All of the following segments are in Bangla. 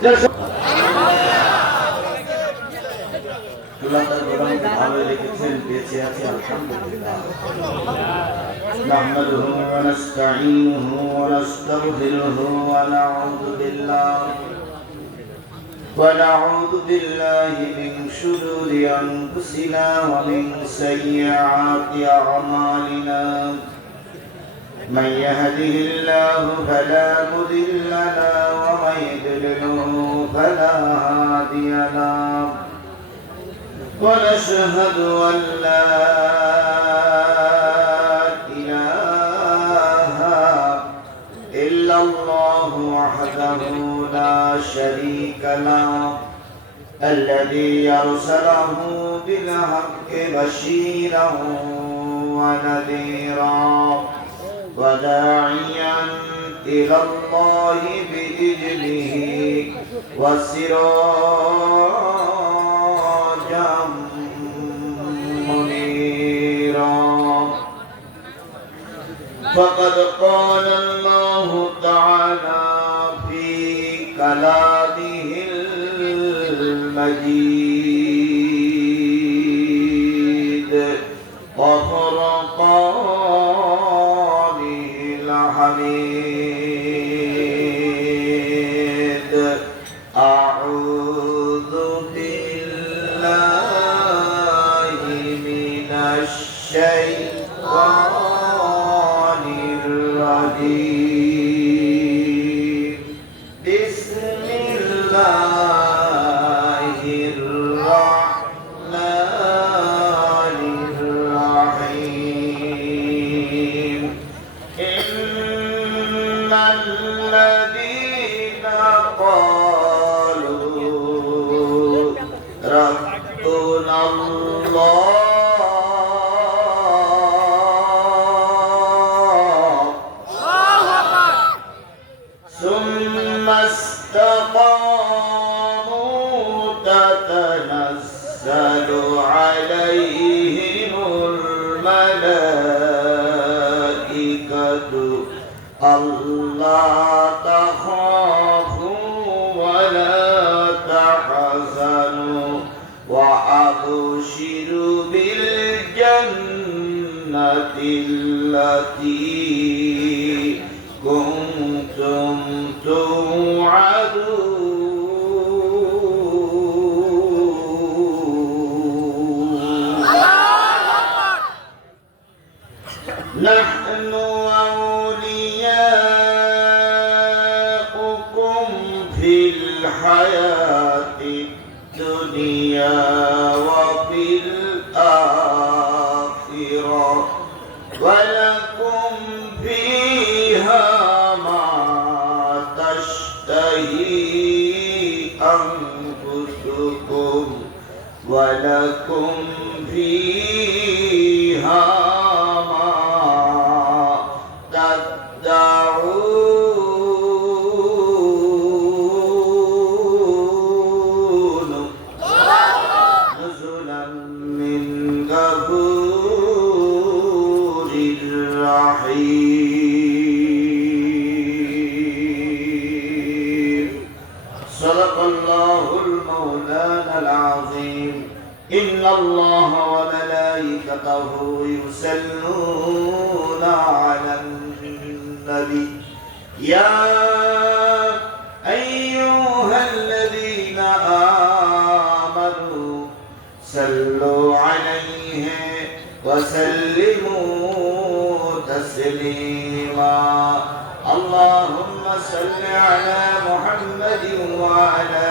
আল্লাহ তাআলা ভালো রেখেছেন, বেঁচে আছি আলহামদুলিল্লাহ। নাহমাদুহু ওয়া নাস্তাঈনুহু ওয়া নাস্তাগফিরুহু ওয়া নাউযু বিল্লাহি মিন শুরুরি আনফুসিনা ওয়া মিন সাইয়্যাতি আ'মালিনা। من يهده الله فلا مضل له ومن يضلل فلا هادي له ونشهد أن لا إله إلا الله وحده لا شريك له الذي أرسله بالحق بشيرا ونذيرا وداعيا إلى الله بإذنه وسراجا منيرا. فقد قال الله تعالى في كلامه المجيد وفرقانه الحميد. أعوذ بالله من الشيطان الرجيم. بسم الله الرحمن الرحيم. إن الذين قالوا ربنا الله ثم استقاموا تتنزل عليهم الملائكة ألا تخافوا ولا تحزنوا وأبشروا بالجنة التي كنتم توعدون. نحن أولياؤكم في الحياة الدنيا وفي الآخرة ولكم فيها ما تشتهي أنفسكم ولكم فيها ما تدعون. نزلا من غفور رحيم. صدق الله المولانا العظيم. إن الله وملائكته يصلون على النبي يا أيها الذين آمنوا صلوا عليه وسلموا تسليما. اللهم صل على محمد وعلى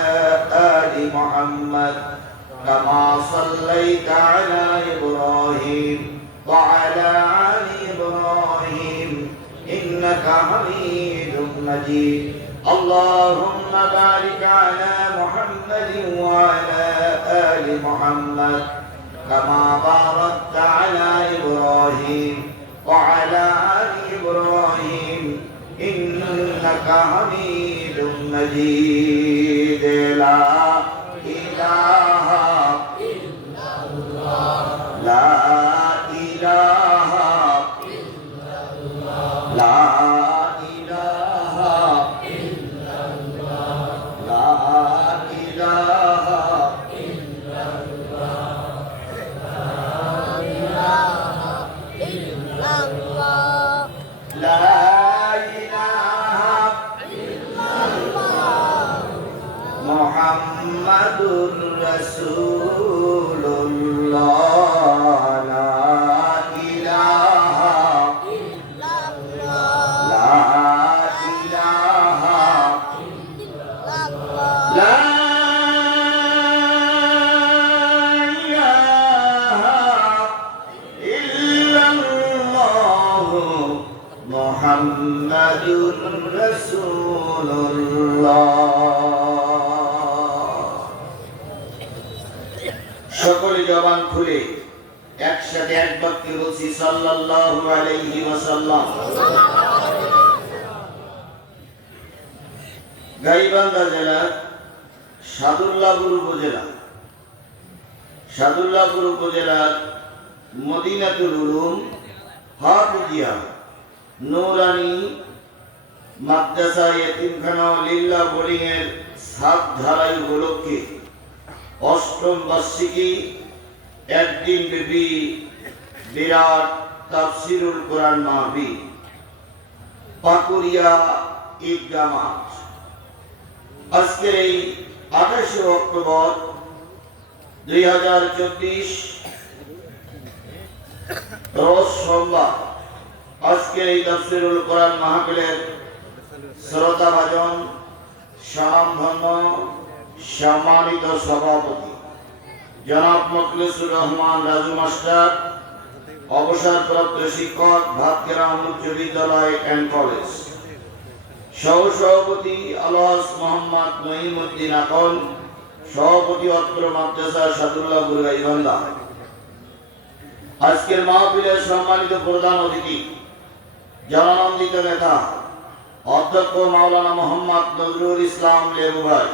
آل محمد كما صليت على إبراهيم وعلى آل إبراهيم إنك حميد مجيد. اللهم بارك على محمد وعلى آل محمد كما باركت على إبراهيم وعلى آل إبراهيم إنك حميد مجيد. لا إله إلا الله لا إله إلا الله لا إله إلا الله لا মুহাম্মাদুর রাসূলুল্লাহ লা ইলাহা ইল্লাল্লাহ লা ইলাহা ইল্লাল্লাহ লা মুহাম্মাদুর রাসূলুল্লাহ। সকলে জবান খুলে একসাথে এক বাক্যে বলছি সাল্লাল্লাহু আলাইহি ওয়াসাল্লাম। গাইবান্ধা জেলার সাদুল্লাহপুর উপজেলার মদিনাতুল উলুম হাফিজিয়া নূরানী মাদ্রাসা ইতিমখানা লিল্লাহ বোর্ডিং এর 7 ধারাই উপলক্ষে অষ্টম বার্ষিকী একদিন ব্যাপী বিরাট তাফসীরুল কোরআন মাহফিল পাকুড়িয়া ঈদগাহ মাঠ। আজকের এই 28 অক্টোবর 2024 রোজ সোমবার আজকের এই তাফসীরুল কোরআন মাহফিলের শ্রোতাভাজন স্বনামধন্য সম্মানিত সভাপতি জনাব মুখলিসুর রহমান রাজু মাস্টার, অবসরপ্রাপ্ত শিক্ষক, ভাতগ্রাম উচ্চ বিদ্যালয় অ্যান্ড কলেজ, সহসভাপতি আলহাজ মোহাম্মদ নঈমউদ্দিন আকন, সভাপতি অত্র মাদ্রাসা সাদুল্লাহপুর গাইবান্ধা। আজকের মাহফিলের সম্মানিত প্রধান অতিথি জনানন্দিত নেতা অধ্যক্ষ মাওলানা মোহাম্মদ নজরুল ইসলাম লেবু ভাই,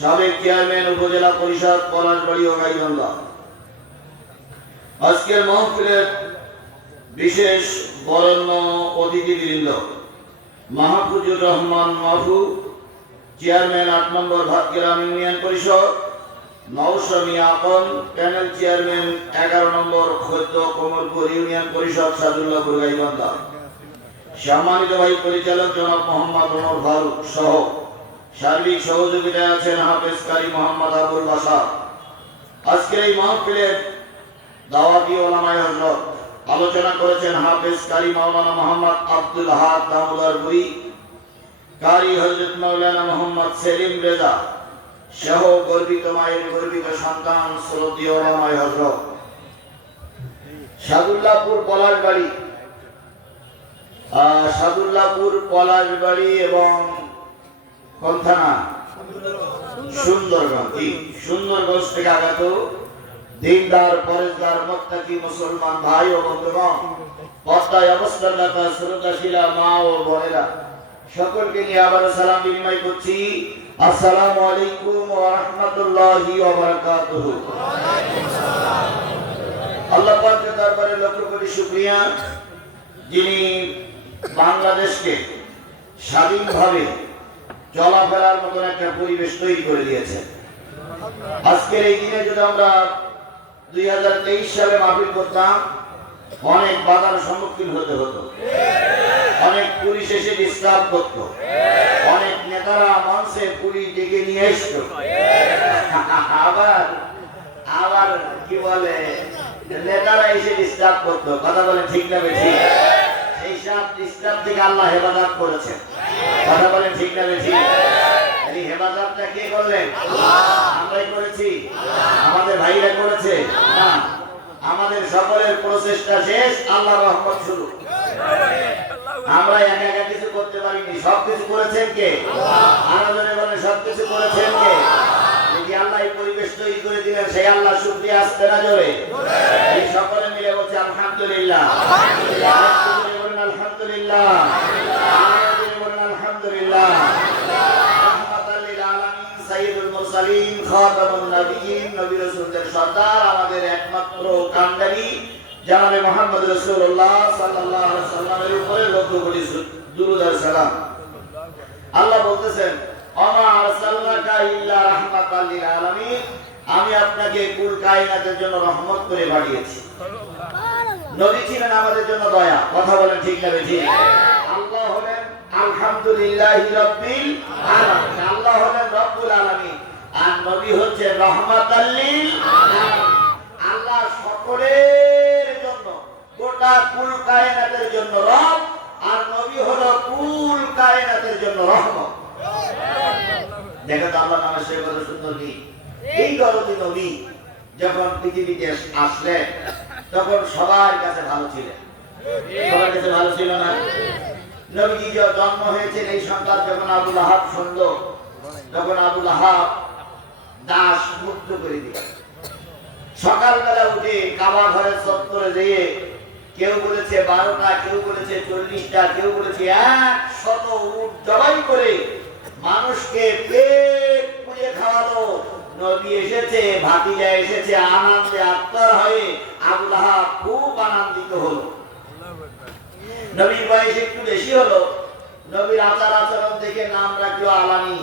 সাবেক চেয়ারম্যান উপজেলা পরিষদ পলাশবাড়ি ও গাইবান্ধা। আজকের মাহফিলের বিশেষ বরেণ্য অতিথিবৃন্দ মাহফুজুর রহমান মাহফু, চেয়ারম্যান 8 নম্বর ভাতগ্রাম ইউনিয়ন পরিষদ, নওশামী আকন, প্যানেল চেয়ারম্যান 11 নম্বর খৈদ্য কোমরপুর ইউনিয়ন পরিষদ সাদুল্লাহপুর গাইবান্ধা। সম্মানিত ভাই পরিচালক জনাব মোহাম্মদ ওমর ফারুক সহ সার্বিক সহযোগিতায় আছেন হাফেজ কারি মোহাম্মদ আবুল বাসার। আজকের এই মাহফিলের দাওয়াতি ওলামায়ে হযরত আলোচনা করেছেন হাফেজ কারি মাওলানা মোহাম্মদ আব্দুল হাদ দামোদর বুই, কারি হযরত মাওলানা মোহাম্মদ সেলিম রেজা সহ গর্বিত মায়ের গর্বিত সন্তান শ্রদ্ধেয় ওলামায়ে হযরত। সাদুল্লাহপুর পলাশবাড়ি এবং কোন থানা? সুন্দরগঞ্জ থেকে আগত দিনদার পরেশগার মুত্তাকি মুসলমান ভাই ও বন্ধুগণ, পর্দায় অবস্থানরত শ্রদ্ধাশীলা মা ও বোনেরা, সকলকে নিয়ে আবার সালাম বিনিময় করছি। আসসালামু আলাইকুম ওয়া রাহমাতুল্লাহি ওয়া বারাকাতুহু। আল্লাহ পাকের দরবারে লক্ষ কোটি শুকরিয়া, যিনি বাংলাদেশকে স্বাধীনভাবে চলাফেরার মতন একটা পরিবেশ তৈরি করে দিয়েছেন। আজকের এই দিনে যদি আমরা 2023 সালে মাহফিল করতাম, অনেক বাধার সম্মুখীন হতে হতো, অনেক পুলিশ এসে ডিস্টার্ব করতো, অনেক নেতারা মঞ্চে পুলিশ ডেকে নিয়ে আসতো, আবার কি বলে নেতারা এসে ডিস্টার্ব করতো। কথা বলে ঠিক না বেঠিক? এই সব ডিস্টার্ব থেকে আল্লাহ হেফাজত করেছেন। কথা বলে ঠিক না বেঠিক? এই হেফাজতটা কে করলেন? আমরাই করেছি? আমাদের ভাইরা করেছে? না, আমাদের সকলের প্রচেষ্টা শেষ, আল্লাহর রহমত শুরু। আমরা একা একা কিছু করতে পারিনি, সবকিছু করেছেন কে? আল্লাহ বলে সবকিছু করেছেন কে? যদি আল্লাহ এই পরিবেশ তৈরি করে দিলেন, সেই আল্লাহ শুকরিয়া আসতে না জোরে। এই সকলে মিলে বলছে আলহামদুলিল্লাহ, আলহামদুলিল্লাহ, আলহামদুলিল্লাহ। রাহমাতাল লিল আলামিন, সাইয়্যিদুল মুরসালিন, খাতামুন নবিয়্যিন, নবী রাসূলদের সর্দার, আমাদের একমাত্র কান্ডারি জনাবে মুহাম্মদ রাসূলুল্লাহ সাল্লাল্লাহু আলাইহি ওয়াসাল্লামের উপরে লক্ষ কোটি দুরূদ আর সালাম। আল্লাহ বলতেছেন, আমা আরসালনাকা ইল্লা রাহমাতাল লিল আলামিন, আমি আপনাকে কুল কায়নাতের জন্য রহমত করে পাঠিয়েছি। নবী ছিলেন আমাদের জন্য দয়া। কথা বলেন ঠিক না বেঠিক? আল্লাহ হলেন আলহামদুলিল্লাহি রাব্বিল আলামিন, আল্লাহ হলেন রব্বুল আলামিন, আর নবী রাহমাতাল লিল আলামিন। আল্লাহ সকলের জন্য, গোটা কুল কায়নাতের জন্য রব, আর নবী হলো কুল কায়নাতের জন্য রহমত। দেখেন তো আল্লাহ নামের সে কত সুন্দর কি। এই দরদি নবী যখন পৃথিবীতে আসলেন তখন সবার কাছে ভালো ছিলেন। সবার কাছে ভালো ছিল না? নবীজি জন্ম হয়েছে, এই সংবাদ যখন আবু লাহাব শুনল তখন আবু লাহাব দাস মুক্ত করে দিল। সকালবেলা উঠে কাবা ঘরের চত্বরে যেয়ে কেউ বলেছে 12টা, কেউ বলেছে 40টা, কেউ বলেছে 100 উট জবাই করে মানুষকে পেট পুড়িয়ে খাওয়ালো। নবী এসেছে, ভাতিজা এসেছে, আনন্দে আত্মার হয়ে আবু লাহাব খুব আনন্দিত হলো। নবীর বয়স একটু বেশি হলো, নবীর আচার আচরণ দেখে নাম রাখলো আলামি,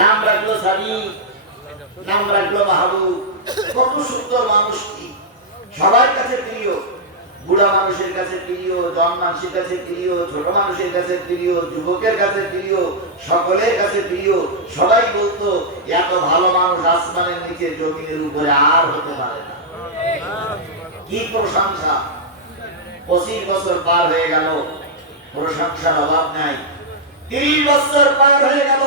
নাম রাখলো সাবি, নাম রাখলো মাহবুব। কত সুন্দর মানুষ, কি সবার কাছে প্রিয়, বুড়া মানুষের কাছে প্রিয়, জন মানুষের কাছে প্রিয়, ছোট মানুষের কাছে প্রিয়, যুবকের কাছে প্রিয়, সকলের কাছে প্রিয়। সবাই বলতো এত ভালো মানুষ আসমানের নিচে জমিনের উপরে আর হতে পারে না। কি প্রশংসা! 25 বছর পার হয়ে গেল, প্রশংসার অভাব নাই। 30 বছর পার হয়ে গেল,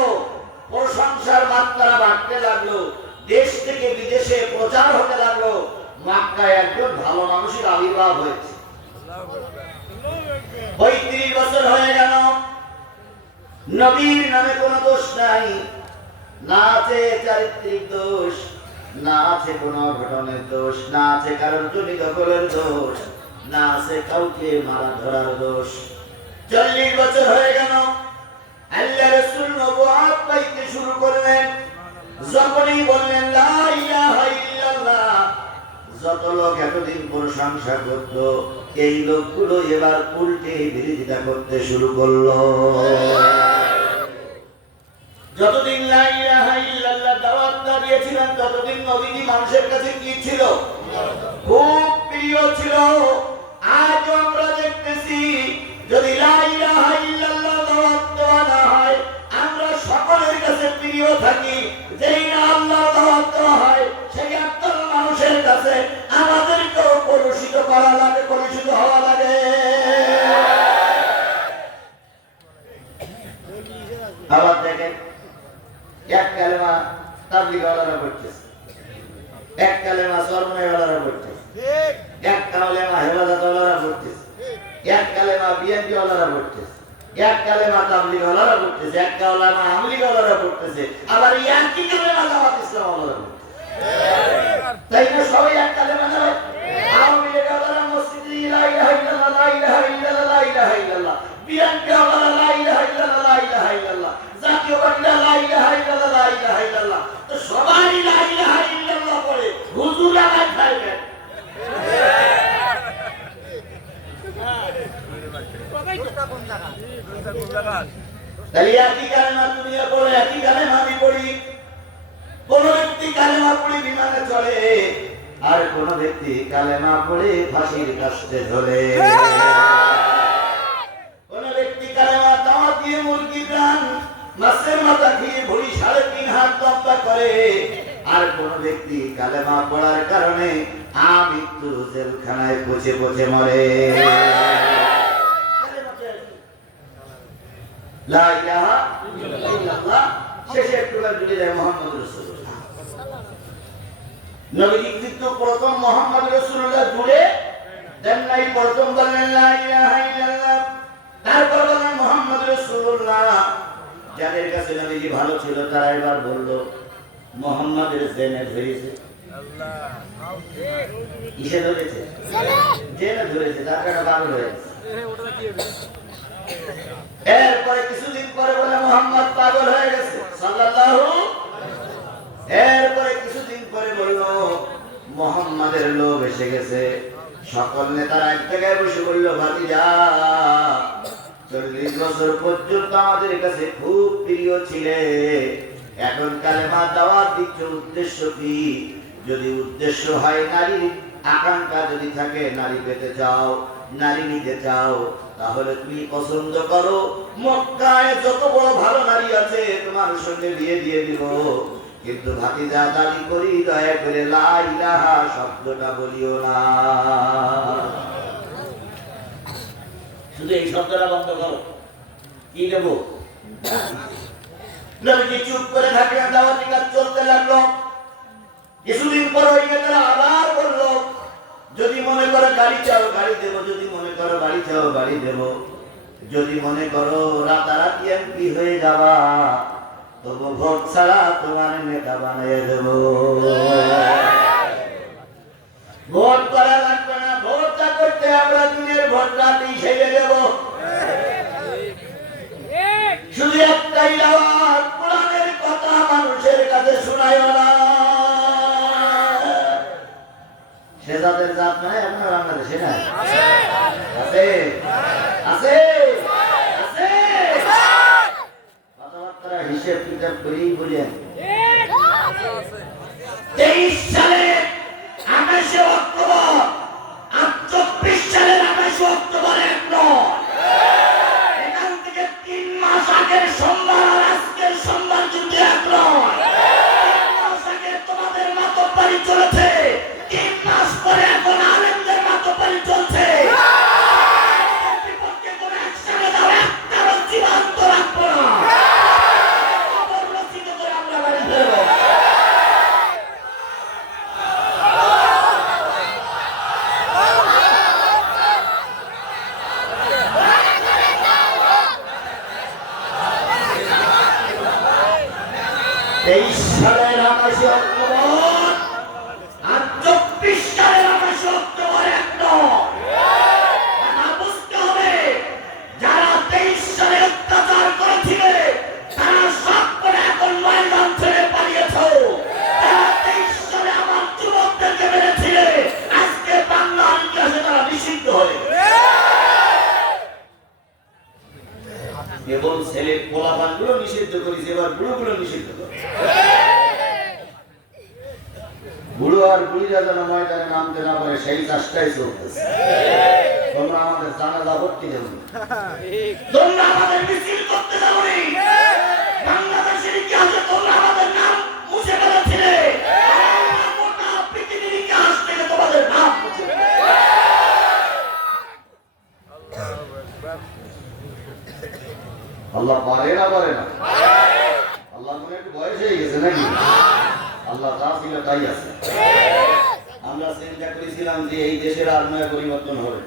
প্রশংসার মাত্রা বাড়তে লাগলো। দেশ থেকে বিদেশে প্রচার হতে লাগলো, মক্কায় একজন ভালো মানুষের আবির্ভাব হয়েছে। 35 বছর হয়ে গেল, নবীর নামে কোনো দোষ নাই, না আছে চারিত্রিক দোষ, না আছে কোনো ঘটনের দোষ, না আছে কারণ জমি দখলের দোষ, না আছে কাউকে মারা ধরার দোষ। 40 বছর হয়ে গেল, আল্লাহ রাসূল নবুয়ত পাইতে শুরু করলেন। যখনই বললেন লা ইলাহা ইল্লাল্লাহ, যত লোক এতদিন প্রশংসা করত, এই লোকগুলো এবার উল্টে বিরোধিতা করতে শুরু করলো। যতদিন লা ইলাহা ইল্লাল্লাহ দাওয়াত দিয়েছিলেন ততদিন নবীজি মানুষের কাছে কি ছিল? খুব প্রিয় ছিল। আজ আমরা দেখতেছি যদি লা ইলাহা ইল্লাল্লাহ দাওয়াত দেওয়া না হয়, আমরা সকলের কাছে প্রিয় থাকি। যেই না আল্লাহ দাওয়াত দেওয়া হয়, সেই একদল মানুষের কাছে আমাদেরকেও কলুষিত করা লাগে, কলুষিত হওয়া লাগে। আবার দেখেন, এক কালেমা তাবলীগওয়ালারা পড়তেছে, এক কালেমা চরমনাইওয়ালারা পড়তেছে, এক কালেমা হেফাজতওয়ালারা পড়তেছে, এক কালেমা বিএনপিওয়ালারা পড়তেছে, এক কালেমা তাবলীগওয়ালারা পড়তেছে, এক কালেমা আমলিগওয়ালারা পড়তেছে, আবার একই কালেমা জামাত ইসলামওয়ালারা পড়তেছে। তাই না? সবাই এক কালেমা নয়? আওয়ামী লীগওয়ালারা মসজিদে লা ইলাহা ইল্লাল্লাহ, লা ইলাহা ইল্লাল্লাহ, লা ইলাহা ইল্লাল্লাহ, বিএনপিওয়ালারা লা ইলাহা ইল্লাল্লাহ, লা ইলাহা ইল্লাল্লাহ, জাতীয়বাদীরা লা ইলাহা ইল্লাল্লাহ, লা ইলাহা ইল্লাল্লাহ। তো সবাই লা ইলাহা ইল্লাল্লাহ পড়ে, হুজুররা নাই খাইবেন। তাহলে একই কালেমা দুনিয়া পড়ে, একই কালেমা আমি পড়ি। কোন ব্যক্তি কালেমা পড়ে বিমানে চড়ে, আর কোন ব্যক্তি কালেমা পড়ে ফাঁসির কাস্তে ঝোলে। কোন ব্যক্তি কালেমা দাওয়াত দিয়ে মুরগি প্রাণ মাছের মাথা খেয়ে ভরি 3.5 হাত লম্বা করে, আর কোন ব্যক্তি কালেমা পড়ার কারণে আমৃত্যু জেলখানায় পচে পচে মরে। লা ইলাহা ইল্লাল্লাহ শেষে একটুবার জুড়ে যায় মুহাম্মদ রাসূলুল্লাহ। নবীজি কিন্তু প্রথম মুহাম্মদ রাসূলুল্লাহ জুড়ে দেন নাই, প্রথম বললেন লা ইলাহা ইল্লাল্লাহ, তারপর বললেন মুহাম্মদ রাসূলুল্লাহ। যাদের কাছে নবীজি ভালো ছিল তারা এবার বলল মুহাম্মাদের জেনে ধরেছে। কিসে ধরেছে? জেনে ধরেছে, তার কাটা পাগল হয়েছে। এরপরে কিছুদিন পরে বলে মুহাম্মদ পাগল হয়ে গেছে সাল্লাল্লাহু। এরপরে কিছুদিন পরে বলল মুহাম্মাদের লোভ এসে গেছে। সকল নেতারা এক জায়গায় বসে বলল, ভাতিজা 40 বছর পর্যন্ত আমাদের কাছে খুব প্রিয় ছিলে, এখন কালেমা দাওয়াত দিচ্ছ, উদ্দেশ্য কি? যদি উদ্দেশ্য হয় নারীর আকাঙ্ক্ষা যদি থাকে, নারী পেতে চাও, নারী নিতে চাও, তাহলে তুমি পছন্দ করো মক্কায় যত বড় ভালো নারী আছে তোমার সঙ্গে বিয়ে দিয়ে দিব। কিন্তু ভাতিজা দাবি করি দয়া করে লা ইলাহা শব্দটা বলিও না, শুধু এই শব্দটা বন্ধ করো। কি দেব? নবীজি চুপ করে থাকলেন, দাওয়াতি কাজ চলতে লাগলো। কিছুদিন পর ওই নেতারা আবার বলল, যদি মনে করো গাড়ি চাও গাড়ি দেব, যদি মনে করো বাড়ি চাও বাড়ি দেব, যদি মনে করো রাতারাতি এমপি হয়ে যাবা তবু ভোট ছাড়া তোমার নেতা বানিয়ে দেব। ভোট করা লাগবে না, ভোটটা করতে আমরা দিনের ভোট রাতেই সেরে দেব। শুধু একটাই আওয়াজ, কোরআনের কথা মানুষের কাছে শোনায় না। সে জাতের জাত নাই আপনার বাংলাদেশে? না আছে, আছে, আছে। কথাবার্তা হিসেব কিতাব করেই বলেন। 23 সালের 28 অক্টোবর আর 24 সালের 28 অক্টোবর এক নয়। এখান থেকে 3 মাস আগের সোমবার আর আজকের সোমবার কিন্তু এক নয়। 3 মাস আগে তোমাদের মাতব্বরি চলেছে, 3 মাস পরে এখন আলেমদের মাতব্বরি চলছে। বিপক্ষে কোনো অ্যাকশনে দাও, একটারও জীবন্ত রাখবো না। খবর রচিত করে আমরা বাড়ি ফেরবো। সালের 28 অক্টোবর আর 24 সালের 28 অক্টোবর এক নয়। বুঝতে হবে, যারা 23 সালে অত্যাচার করেছিলে তারা সব করে এখন ময়দান ছেড়ে পালিয়েছে। যারা 23 সালে আমার যুবকদেরকে মেরেছিলে আজকে বাংলার ইতিহাসে তারা নিষিদ্ধ হয়ে কেবল ছেলে পোলাপানগুলো নিষিদ্ধ করেছে, এবার বুড়োগুলো নিষিদ্ধ করে। বুড়ো আর বুড়িরা যেন ময়দানে নামতে না পারে সেই চেষ্টাই চলতেছে। তোমরা আমাদের জানাজা ভর্তি দেবো, তোমরা আমাদের মিছিল করতে যাবো, বাংলাদেশের ইতিহাসে তোমরা আমাদের নাম মুছে ফেলেছিলে, গোটা পৃথিবীর ইতিহাস থেকে তোমাদের নাম মুছে আল্লাহ পারে না, পারে না। আল্লাহ মনে একটু বয়স হয়ে গেছে নাকি? আল্লাহ যা ছিল তাই আছে। আমরা চিন্তা করেছিলাম যে এই দেশের আত্মায় পরিবর্তন হবে,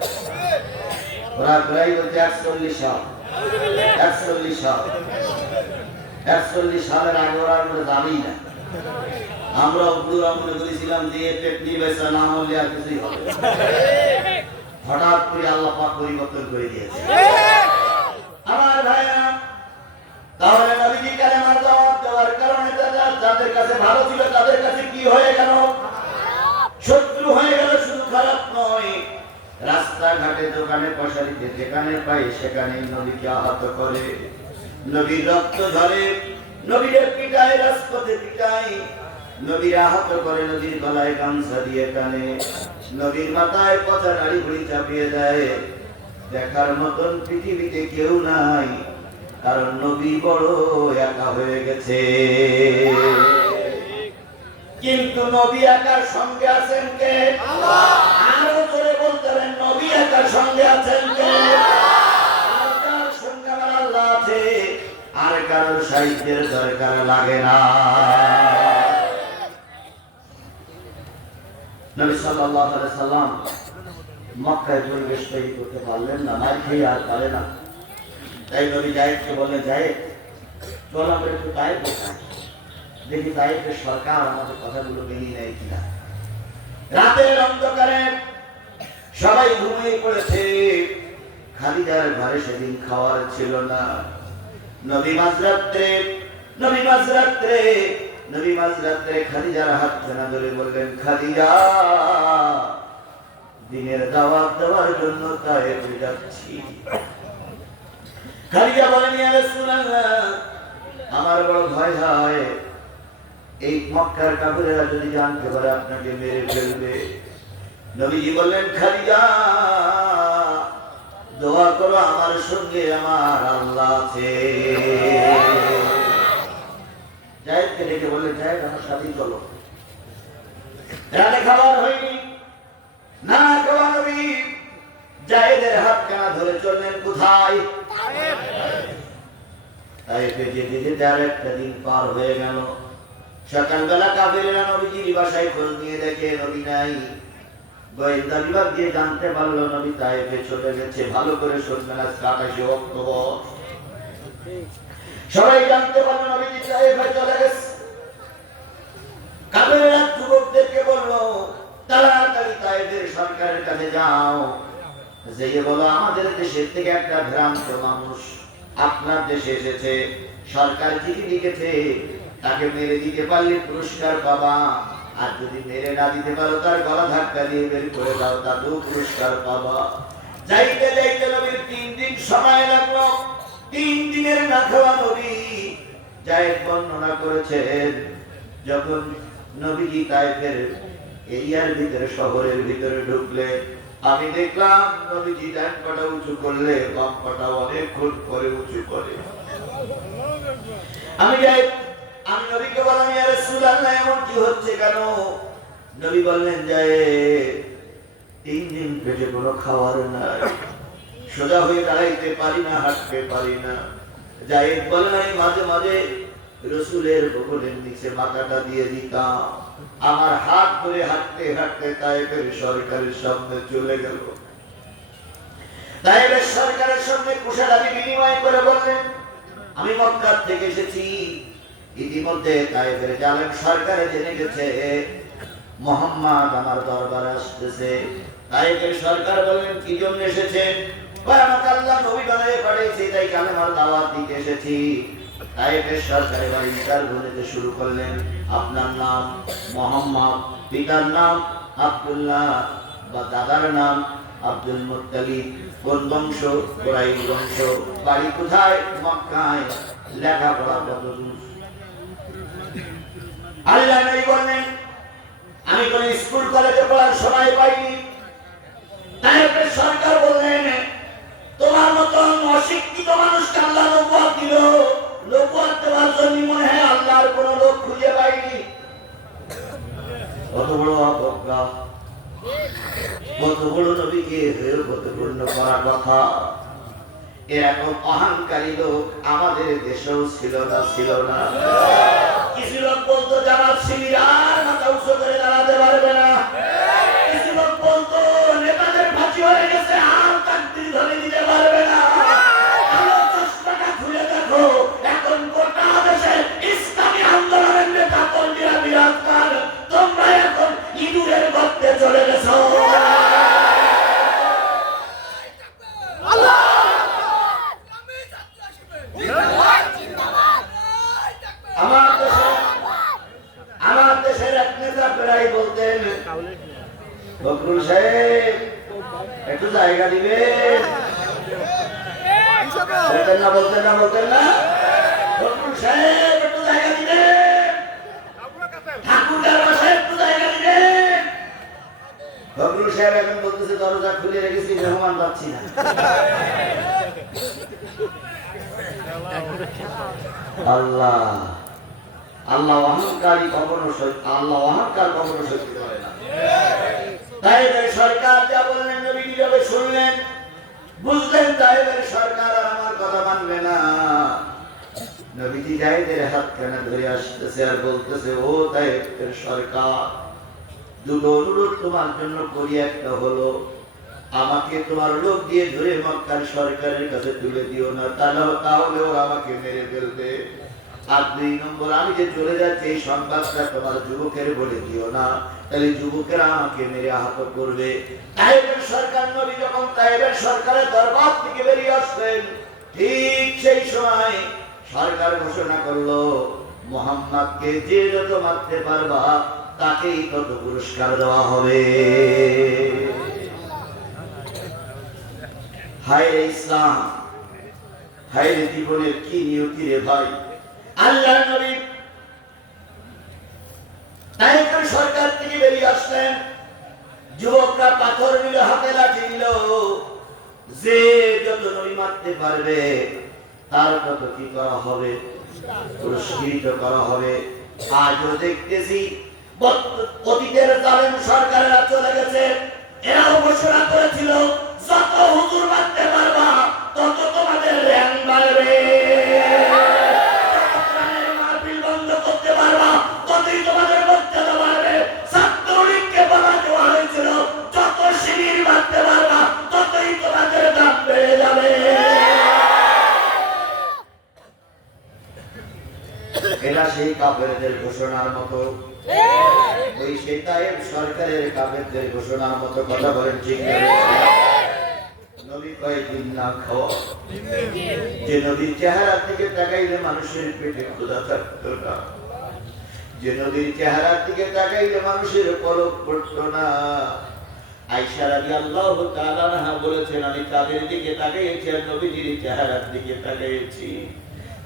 ওরা প্রায় বলছে 41 সাল, 41 সাল, 41 সালের আগে ওরা আমরা জানি না। আমরা পুরো মনে করেছিলাম যে পেটনি বেচা না হলে আর কিছুই হবে। হঠাৎ করে আল্লাহ পাক পরিবর্তন করে দিয়েছে। আমার ভাইরা, তাহলে নবীজি কালেমার দাওয়াত দেওয়ার কারণে যাদের কাছে ভালো ছিল তাদের কাছে কি হয়ে গেল? শত্রু হয়ে গেল। শুধু খারাপ নয়, রাস্তাঘাটে দোকানে পশারিতে যেখানে পাই সেখানেই নবীকে আহত করে, নবীর রক্ত ঝরে, নবীর পিটায়, রাজপথে পিটায়, নবীর আহত করে, নবীর গলায় গামছা দিয়ে টানে, নবীর মাথায় পচা নাড়ি ভুড়ি চাপিয়ে দেয়। দেখার মতন পৃথিবীতে কেউ নাই, কারণ নবী বড় একা হয়ে গেছে। কিন্তু নবী একার সঙ্গে আছেন কে? আল্লাহ। আরো জোরে বলতে হবে, নবী একার সঙ্গে আছেন কে? আল্লাহর সঙ্গে আমার আল্লাহ আছে, আর কারোর সাহিত্যের দরকার লাগে না। নবী সাল্লাল্লাহু আলাইহি সাল্লাম মক্কায় পরিবেশ তৈরি করতে পারলেন না, মার খেয়ে আর পারে না। তাই নবী জায়েদকে বললেন, জায়েদ চল আমরা একটু তায়েফ যাই, দেখি তায়েফের সরকার আমাদের কথাগুলো মেনে নেয় কিনা। রাতের অন্ধকারে সবাই ঘুমিয়ে পড়েছে, খাদিজার ঘরে সেদিন খাওয়ার ছিল না। নবী মাঝরাত্রে খাদিজার হাত ধরে ধরে বললেন, খাদিজা দিনের দাওয়াত দেওয়ার জন্য তায়েফে যাচ্ছি। খাদিজা বলেন, ইয়া রাসূলুল্লাহ আমার বড় ভয় হয়, এই মক্কার কাফেররা যদি জানতে পারে আপনাকে মেরে ফেলবে। নবীজি বললেন, খাদিজা দোয়া করো, আমার সঙ্গে আমার আল্লাহ আছে। জায়েদকে জায়েদকে ডেকে বললেন, জায়েদ আমার সাথেই চলো। রাতে খাবার হয়নি, না খাওয়া নবী জায়েদের হাত কানা ধরে চললেন কোথায়? তাইফে যেতে যেতে আর একটা দিন পার হয়ে গেল। সকালবেলা কাফেররা নবীজির বাসায় খোঁজ নিয়ে দেখে নবী নাই। গোয়েন্দা বিভাগ দিয়ে জানতে পারলো নবী তাইফে চলে গেছে। ভালো করে শুনবেন, আজ 28 অক্টোবর সবাই জানতে পারলো নবীজি তাইফে চলে গেছে। কাফেররা যুবকদেরকে বললো, তাড়াতাড়ি তাইফের সরকারের কাছে যাও, যেয়ে বলো আমাদের দেশের থেকে একটা ভ্রান্ত মানুষ আপনার দেশে এসেছে, সরকার চিঠি লিখেছে, তাকে মেরে দিতে পারলে পুরস্কার পাবা, আর যদি মেরে না দিতে পারো তার গলা ধাক্কা দিয়ে বের করে দাও, তাতেও পুরস্কার পাবা। যাইতে যাইতে নবীর 3 দিন সময় লাগলো। 3 দিনের না খাওয়া নবী জায়েদ বর্ণনা করেছেন। যখন নবীজি তাইফের এরিয়ার ভিতরে, শহরের ভিতরে ঢুকলেন, আমি দেখলাম নবীজি ডান পাটা উঁচু করলে বাম পাটা অনেকক্ষণ পরে উঁচু করে। আমি নবীকে বললাম, ইয়া রাসূলুল্লাহ এমন কি হচ্ছে কেন? নবী বললেন, জায়েদ 3 দিন পেটে কোনো খাবার নাই, সোজা হয়ে দাঁড়াইতে পারি না, হাঁটতে পারি না। জায়েদ বললেন, আমি মাঝে মাঝে রাসূলের বগলের নিচে মাথাটা দিয়ে দিতাম, আমার হাত ধরে হাঁটতে হাঁটতে তাইফের সরকারের সামনে চলে গেল। তাইফের সরকারের সামনে কুশলাদি বিনিময় করে বললেন, আমি মক্কা থেকে এসেছি। ইতিমধ্যে তাইফের জালেম সরকারে জেনে গেছে মুহাম্মদ আমার দরবারে আসতেছে। তাইফের সরকার বললেন, কি জন্য এসেছেন? আমাকে আল্লাহ নবী বানায় পাঠিয়েছে, তাই কালেমার দাওয়াত দিতে এসেছি। তাইফের সরকার এবার ইন্টারভিউ নিতে শুরু করলেন। আপনার নাম মুহাম্মদ, পিতার নাম আব্দুল্লাহ, বা দাদার নাম আব্দুল মুত্তালিব, কোন বংশ? কুরাইশ বংশ, বাড়ি কোথায়? মক্কায়, লেখাপড়া কতদূর? আল্লাহ নবী বললেন, আমি কোন স্কুল কলেজে পড়ার সময় পাইনি। তাইফের সরকার বললেন, তোমার মতন অশিক্ষিত মানুষকে আল্লাহ নবুয়ত দিল, নবুয়ত দেওয়ার জন্য মনে হয় আল্লাহর কোন লোক খুঁজে পাইনি। কত বড় অবজ্ঞা, কত বড় নবীকে প্রতিপূর্ণ করার কথা। এরকম অহংকারী লোক আমাদের দেশেও ছিল না, ছিল না। কিছু লোক বলতো জামাত শিবির আর মাথা উঁচু করে দাঁড়াতে পারবে না। কিছু লোক বলতো নেতাদের ফাঁসি হয়ে গেছে, আর তাকবীর ধরে দিতে পারবে না। আলো চশমাটা খুলে দেখো, এখন গোটা দেশে ইসলামী আন্দোলনের নেতা কর্মীরা বিরাজমান। তোমরা এখন ইঁদুরের গর্তে চলে গেছো। আমার দেশের এক নেতা প্রায় বলতেন, ফখরুল সাহেব একটু জায়গা দিবে। বলতেন না, বলতেন না, বলতেন না, ফখরুল সাহেব একটু জায়গা দিবে, ঠাকুরদার বাসায় একটু জায়গা দিবে। ফখরুল সাহেব এখন বলতেছে, দরজা খুলে রেখেছি, মেহমান পাচ্ছি না। আল্লাহ আল্লাহ অহংকারী কখনো আল্লাহ অহংকার কখনো সহ্য করে না। তাইফের সরকার যা বললেন নবী নীরবে শুনলেন, বুঝলেন তাইফের সরকার আর আমার কথা মানবে না। নবীজি জায়েদের হাত কানে ধরে আসতেছে আর বলতেছে, ও তাইফের সরকার, দুটো অনুরোধ তোমার জন্য করি। একটা হলো, আমাকে তোমার লোক দিয়ে ধরে মক্কার সরকারের কাছে তুলে দিও না, তাহলে ওরা আমাকে মেরে ফেলবে। আর 2 নম্বর, আমি যে চলে যাচ্ছি এই সংবাদটা তোমার যুবকের বলে দিও না, তাহলে যুবকেরা আমাকে মেরে আহত করবে। তাইফের সরকার নবী যখন তাইফের সরকারের দরবার থেকে বেরিয়ে আসলেন, ঠিক সেই সময় সরকার ঘোষণা করলো, মুহাম্মদকে যে যত মারতে পারবা তাকেই তত পুরস্কার দেওয়া হবে। হায় রে ইসলাম, হায় রে জীবনের কি নিয়তি রে ভাই। আল্লাহ নবী তাইফের সরকার থেকে বেরিয়ে আসলেন, যুবকরা পাথর নিল, হাতে লাঠি নিল, যে যত নবী মারতে পারবে তার তত কি করা হবে? পুরস্কৃত করা হবে। আজও দেখতেছি অতীতের জালেম সরকারেরা চলে গেছে, এরাও ঘোষণা করেছিল যত হুজুর মারতে পারবা তত তোমাদের র্যাঙ্ক বাড়বে, মাহফিল বন্ধ করতে পারবা ততই তোমাদের মর্যাদা বাড়বে। ছাত্রলীগকে বলা দেওয়া হয়েছিল যত শিবির মারতে পারবা ততই তোমাদের দাম বেড়ে যাবে। এরা সেই কাফেরদের ঘোষণার মতো, ওই শয়তানের সরকারের কাফেরদের ঘোষণার মতো কথা বলেন, ঠিক না? নবী কয় দিন না খাওয়া, যে নবীর চেহারার দিকে তাকাইলে মানুষের পেটে ক্ষুধা থাকতো না, যে নবীর চেহারার দিকে তাকাইলে মানুষের পলক পড়তো না। আয়েশা রাদিয়াল্লাহু তাআলা আনহা বলেছেন, আমি তাদের দিকে তাকাইছি আর নবীজির চেহারার দিকে তাকাইছি,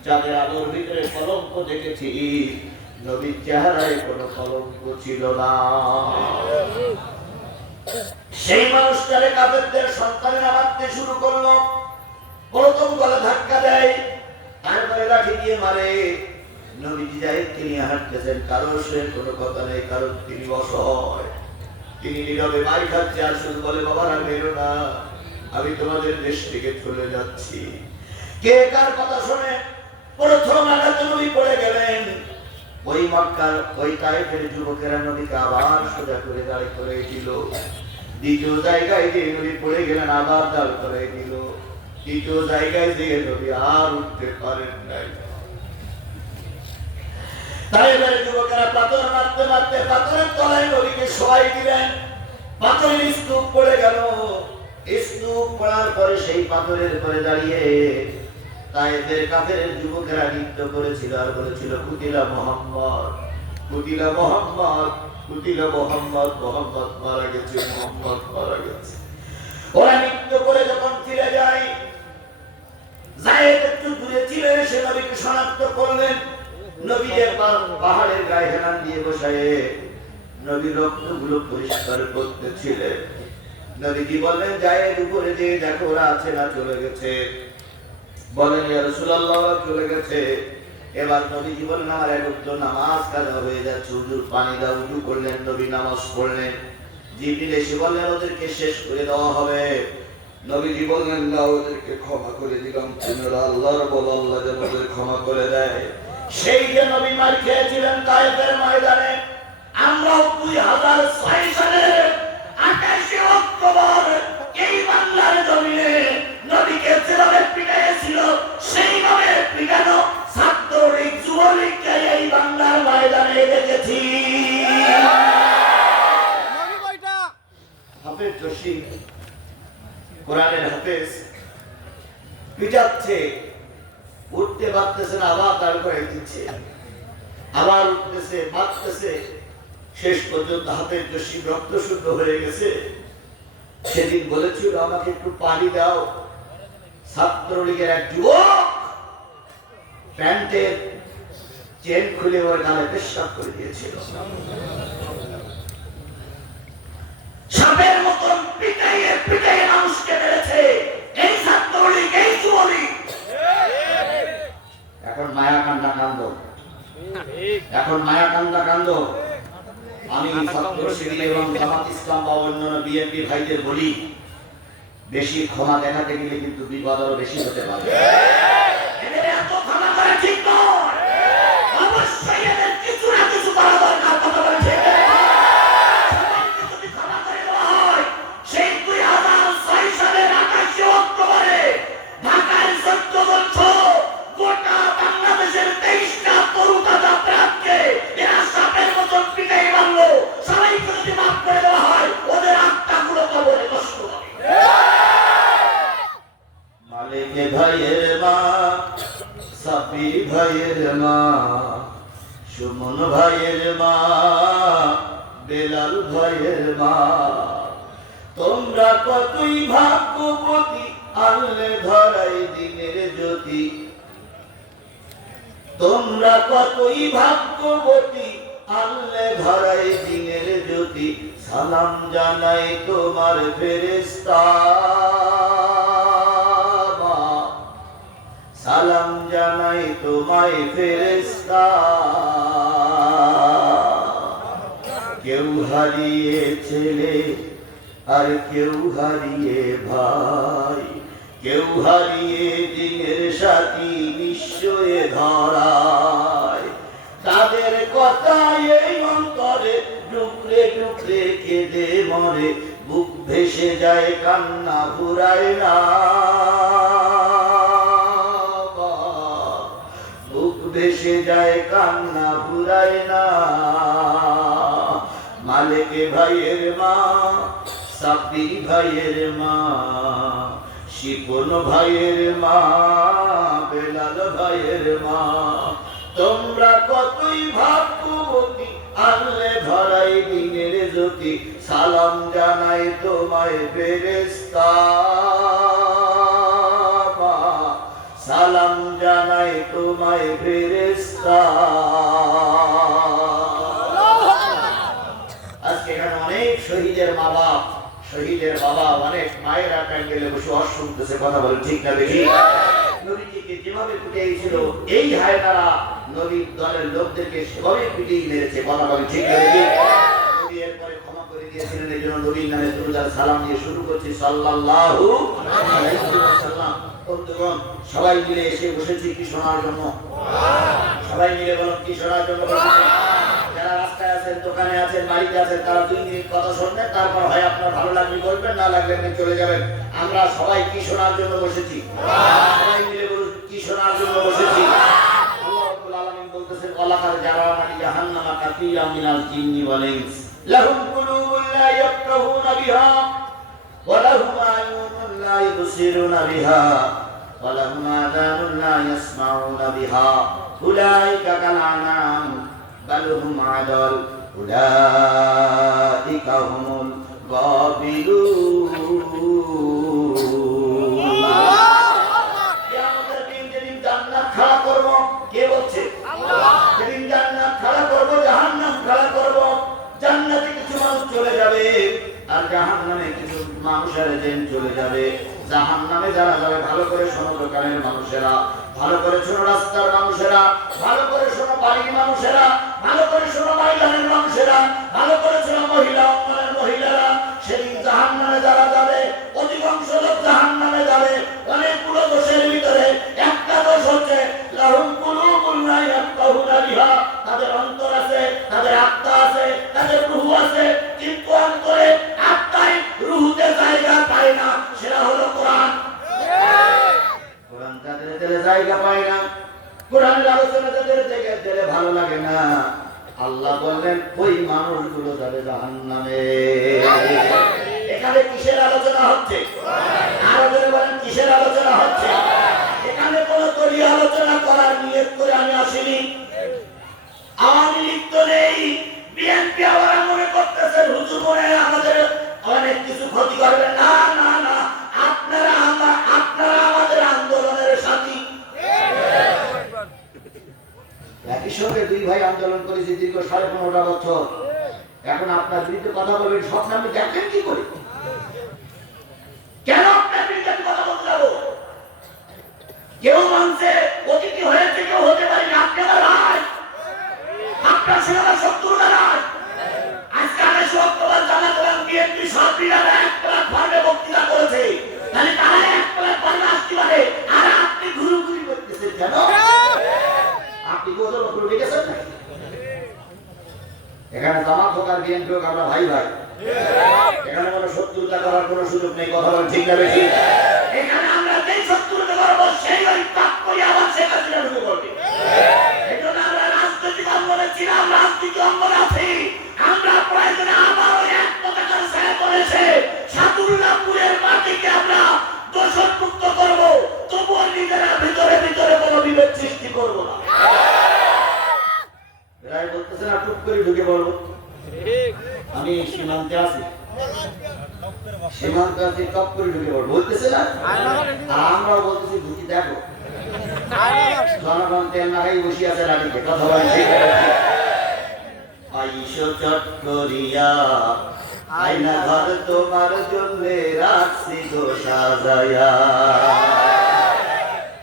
যাদের আলোর ভিতরে কলঙ্ক দেখেছি, নবীর চেহারায় কোনো কলঙ্ক ছিল না। সেই মানুষটারে কাফেরদের সন্তানেরা মারতে শুরু করলো, প্রথম গলা ধাক্কা দেয়, তারপরে লাঠি দিয়ে মারে। নবীজি যায়েদকে নিয়ে হাঁটতেছেন, কারো সে কোনো কথা নেই, কারণ তিনি অসহায়, তিনি নীরবে মার খাচ্ছে আর শুধু বলে, বাবারা মেরো না, আমি তোমাদের দেশ থেকে চলে যাচ্ছি। কে কার কথা শুনে প্রথম আঘাতে নবী পড়ে গেলেন। ওই মক্কার ওই তায়েফের যুবকেরা নবীকে আবার সোজা করে দাঁড় করে দিল। দ্বিতীয় জায়গায় যে নবী পড়ে গেলেন আবার দাঁড় করে দিল। তৃতীয় জায়গায় যে নবী আর উঠতে পারেন নাই। তায়েফের যুবকেরা পাথর মারতে মারতে পাথরের তলায় নবীকে শোয়াই দিলেন। পাথরের স্তূপ পড়ে গেল। স্তূপ পড়ার পরে সেই পাথরের উপরে দাঁড়িয়ে তায়েফের কাফেরের যুবকেরা নৃত্য করেছিল আর বলেছিল, কুতিলা মুহাম্মদ, কুতিলা মুহাম্মদ, কুতিলা মুহাম্মদ, মুহাম্মদ মারা গেছে, মুহাম্মদ মারা গেছে। ওরা নৃত্য করে যখন ফিরে যায়, যায়েদ একটু দূরে ছিলেন, সে নবীকে শনাক্ত করলেন। নবী পাহাড়ের গায়ে হেলান দিয়ে বসায়ে নবী রক্তগুলো পরিষ্কার করতেছিলেন। নবীজি বললেন, যায়েদ উপরে যে দেখো ওরা আছে না চলে গেছে। বলেন, ইয়া রাসূলুল্লাহ চলে গেছে। এবার নবীজি বললেন, আমার একটু নামাজ কাজা হয়ে যাচ্ছে, হুজুর পানি দাও। উযু করলেন, নবী নামাজ পড়লেন। জিবরিল এসে বললেন, ওদেরকে শেষ করে দেওয়া হবে। নবীজি বললেন, না, ওদেরকে ক্ষমা করে দিলাম, তোমরা আল্লাহর বলো, আল্লাহ যেন ওদের ক্ষমা করে দেয়। সেই যে নবী মার খেয়েছিলেন তায়েফের ময়দানে, আমরাও 2006 সালের 28 অক্টোবর এই বাংলার জমিনে নবীকে যেভাবে পিটাইছিল সেইভাবে পিটানো ছাত্রলীগ যুবলীগকে এই বাংলার ময়দানে দেখেছি। হাফেজ জসিম, কোরআনের হাফেজ, পিটাচ্ছে, উঠতে পারতেছে না, আবার দাঁড় করে দিচ্ছে, আবার উঠতেছে, মারতেছে, শেষ পর্যন্ত হাফেজ জসিম রক্ত শুদ্ধ হয়ে গেছে। সেদিন বলেছিল, আমাকে একটু পানি দাও। ছাত্রলীগের এক যুবক প্যান্টের চেন খুলে ওর গালে পেশাব করে দিয়েছিল। সাপের মতন পিটাইয়ে পিটাইয়ে মানুষকে মেরেছে এই ছাত্রলীগ, এই যুবলীগ। এখন মায়া কান্দা কান্দ, এখন মায়া কান্দা কান্দ। আমি ছাত্র শিবির এবং জামাত ইসলাম বা অন্যান্য বিএনপি ভাইদের বলি, বেশি ক্ষমা দেখাতে গেলে কিন্তু বিপদ আরো বেশি হতে পারে। এদের এত ক্ষমা করা ঠিক নয়, অবশ্যই এদের কিছু না কিছু করা দরকার। কথা বলছে সবাইকে যদি ক্ষমা করে দেওয়া হয়, সেই 2006 সালের 28 অক্টোবরে ঢাকায় 14 জন সহ গোটা বাংলাদেশের 23টা তরুতাজা প্রাণকে এরা সাপের মতন পিটাই মারলো। সবাইকে যদি মাফ করে দেওয়া হয়, ওদের আত্মাগুলো কবরে কষ্ট হবে। মালিক ভাইয়ের মা, সাবির ভাইয়ের মা, সুমন ভাইয়ের মা, বেলাল ভাইয়ের মা, তোমরা কতই ভাগ্যবতী, আনলে ধরাই দিনের জ্যোতি। তোমরা কতই ভাগ্যবতী, আনলে ধরাই দিনের জ্যোতি। সালাম জানাই তোমার ফেরেশতা, সালাম জানাই তোমায় ফেরেশতা। হারিয়ে ছেলে আর কেউ হারিয়ে ভাই, কেউ হারিয়ে দিনের সাথী নিশ্চয় ধরায়। তাদের কথাই এই অন্তরে ডুকরে ডুকরে কেঁদে মরে, বুক ভেসে যায় কান্না ফুরায় না, বুক ভেসে যায় কান্না ফুরায় না। মালেকে ভাইয়ের মা, সাব্বির ভাইয়ের মা, শিপন ভাইয়ের মা, বেলাল ভাইয়ের মা, তোমরা কতই ভাগ্যবতী, আনলে ধরাই দিনের জ্যোতি। সালাম জানাই তোমায় ফেরেশতা, সালাম জানাই তোমায় ফেরেশতা। আজকে এখানে অনেক শহীদের মা বাপ, শহীদের বাবা, অনেক মায়েরা প্যান্ডেলে বসে ওয়াজ শুনতেছে, কথা বলে ঠিক না বেশি? নবীজিকে যেভাবে পিটিয়েছিল এই হায়নারা নবীর দলের লোকদেরকে সেভাবে পিটিয়ে মেরেছে, কথা বলে ঠিক না বেশি? নবী এরপরে ক্ষমা করে দিয়েছিলেন, এই জন্য নবীর নামে দুরূদ আর সালাম দিয়ে শুরু করছি, সাল্লাল্লাহু আলাইহি ওয়াসাল্লাম। বন্ধুগণ, সবাই মিলে এসে বসেছি কি শোনার জন্য? সবাই মিলে বলুন কি শোনার জন্য বসেছি? যারা রাস্তায় আছেন, দোকানে আছেন, বাড়িতে আছেন, তারা 2 মিনিট কথা শুনবেন, তারপর হয় আপনার ভালো লাগবে বলবেন, না লাগলে আপনি চলে যাবেন। আমরা সবাই কি শোনার জন্য বসেছি? সবাই মিলে বলুন কি শোনার জন্য বসেছি? আল্লাহ রাব্বুল আলামিন বলতেছেন, ওয়ালাকাদ জারানা লিজাহান্নামা কাসীরাম মিনাল জিন্নি ওয়াল ইনস লাহুম কুলুবুন লা ইয়াফকাহুনা বিহা ওয়া লাহুম আ'য়ুনুন লা ইবসিরুনা বিহা ওয়া লাহুম আযানুন লা ইয়াসমাউনা বিহা উলাইকা কাল আনাম বাল হুম আদাল উলাইকা হুমুল গাফিলুন। কিয়ামতের দিন যেদিন জান্নাত খাড়া করব, কে বলছে? আল্লাহ। যেদিন জান্নাত খাড়া করব, জাহান্নাম খাড়া করব, জান্নাতে কিছু মানুষ চলে যাবে আর জাহান্নামে কিছু মানুষের জেন চলে যাবে। জাহান্নামে যারা যাবে, ভালো করে শোনো দোকানের মানুষেরা, ভালো করে শোনো রাস্তার মানুষেরা, ভালো করে শোনো বাড়ির মানুষেরা, ভালো করে শোনো ময়দানের মানুষেরা, ভালো করে শোনো মহিলা অঙ্গনের মহিলারা। সেদিন জাহান্নামে যারা যাবে, অধিকাংশ লোক জাহান্নামে যাবে অনেকগুলো দোষের ভিতরে একটা দোষ হচ্ছে লাহুম কুলুবুন লা ইয়াফকাহুনা বিহা, তাদের অন্তর আছে, তাদের আত্মা আছে, তাদের রূহ আছে, কিন্তু অন্তরে আত্মায় রূহতে জায়গা পায় না। সেটা হলো কোরআন। কোরআন তাদের দিলে জায়গা পায় না, কোরআনের আলোচনা তাদের দিলে ভালো লাগে না। আল্লাহ বললেন ওই মানুষগুলো যাবে জাহান্নামে। এখানে কিসের আলোচনা হচ্ছে? আরো জোরে বলেন কিসের আলোচনা হচ্ছে? এখানে কোন দলীয় আলোচনা করার নিয়ত করে আমি আসিনি। আওয়ামী লীগ তো নেই, বিএনপি আবার মনে করতেছে হুজুর মনে আমাদের অনেক কিছু ক্ষতি করবে। না না না, আপনারা আমাদের আন্দোলনের সাথী। একই সঙ্গে 2 ভাই আন্দোলন করেছি দীর্ঘ 15.5 বছর। এখন আপনার বিরুদ্ধে কথা বলবেন, স্বপ্ন আপনি দেখলেন কি করে? কেন আপনার বিরুদ্ধে কথা বলতে যাবো? কেউ মানুষে অতিথি হয়েছে, কেউ হতে পারে না। আপনারা রায়, আপনার সেনা শত্রুরা রায়। আজকে আমি সত্যবাদ জানালাম, বিএনপি সাথীরা এক প্লাট ফার্মে বক্তৃতা করেছে, তাহলে তারা এক প্লাট ফার্মে আসতে পারে, আর আপনি ঘুরুঘুরি করতেছেন কেন? আপনি বোঝার উপর উঠে গেছেন না? এখানে জামাত হোক আর বিএনপি হোক, আমরা ভাই ভাই। এখানে কোনো শত্রুতা করার কোনো সুযোগ নেই, কথা বলেন ঠিক না বেশি? এখানে আমরা যেই শত্রুতা করবো সেই ওই পাপ করে আবার সে কাজটা ঢুকে পড়বে। এই জন্য আমরা রাজনৈতিক অঙ্গনে ছিলাম, রাজনীতি অঙ্গনে আছি। আমরা প্রয়োজনে আবার ওই এক পতাকার ছায়া করেছে সাদুল্লাহপুরের মাটিকে আমরা দোষমুক্ত করবো, তবুও নিজেরা ভিতরে ভিতরে কোনো বিভেদ সৃষ্টি করবো না। এরাই বলতেছে না টুক করে ঢুকে পড়বো। আমি সীমান্তে আছি, সীমান্তে আছি, টপ করে ঢুকে পড়বো বলতেছে না। আমরাও বলতেছি ঢুকি দেখো, জনগণ তেল না খাই বসে আছে রাখিতে, কথা বলেন ঠিক আছে? আইসো চট করিয়া আয়না ঘর তোমার জন্য রাখছি গো সাজায়া।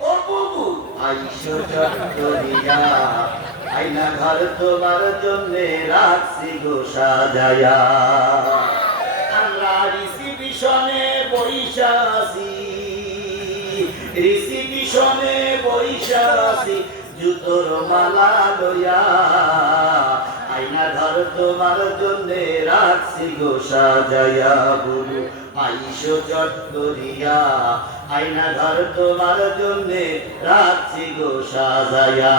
ও বুবু আইসো চট করিয়া আয়না ঘর তোমার জন্য রাখছি গো সাজায়া আমরা রিসিপিশনে বইসা আছি রিসিপিশনে বইসা আছি জুতোর মালা লইয়া আয়না ঘর তোমার জন্য রাখছি গো সাজায়া বলু আইসো চট করিয়া আয়না ঘর তোমার জন্য রাখছি গো সাজায়া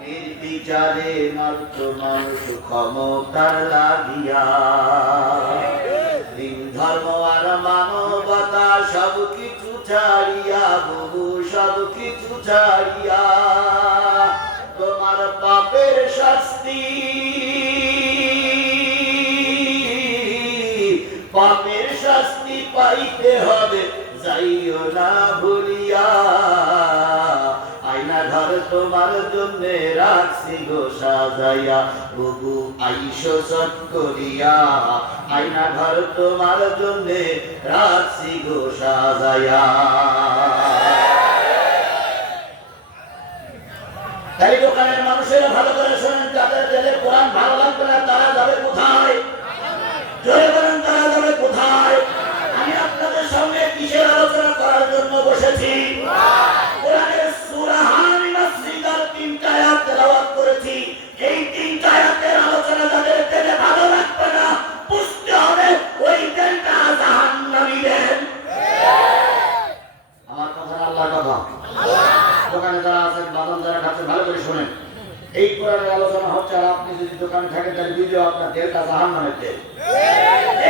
নির্বিচারে মাত্র মানুষ ক্ষমতার লাগিয়া দিন ধর্ম আর মানবতা সব কিছু ছাড়িয়া বহু সব কিছু ছাড়িয়া তোমার পাপের শাস্তি পাপের শাস্তি পাইতে হবে যাইও না ভুলিয়া আয়না ঘর তোমার জন্য রাখছি গো সাজাইয়া বুবু আইসো চট করিয়া আয়না ঘর তোমার জন্য রাখছি গো সাজাইয়া তাই দোকানের মানুষেরা ভালো করে শোনেন যাদের দিলে কোরআন ভালো লাগবে না তারা যাবে কোথায় জোরে বলেন তারা যাবে কোথায় আমি আপনাদের সামনে কিসের আলোচনা করার জন্য বসেছি কোরআনের সূরা হামিমা সিগার 3টা আয়াত তেলাওয়াত করেছি এই 3টা আয়াতের আলোচনা যাদের দিলে ভালো লাগবে না বুঝতে হবে ওই দিনটা জাহান্নামীদের আমার কথা আল্লাহর কথা দোকানে যারা আছেন বাদাম যারা খাচ্ছেন ভালো করে শোনেন এই কোরআনের আলোচনা হচ্ছে আর আপনি যদি দোকানে থাকেন তাহলে বুঝিও আপনার দেহটা জাহান্নামের দেহ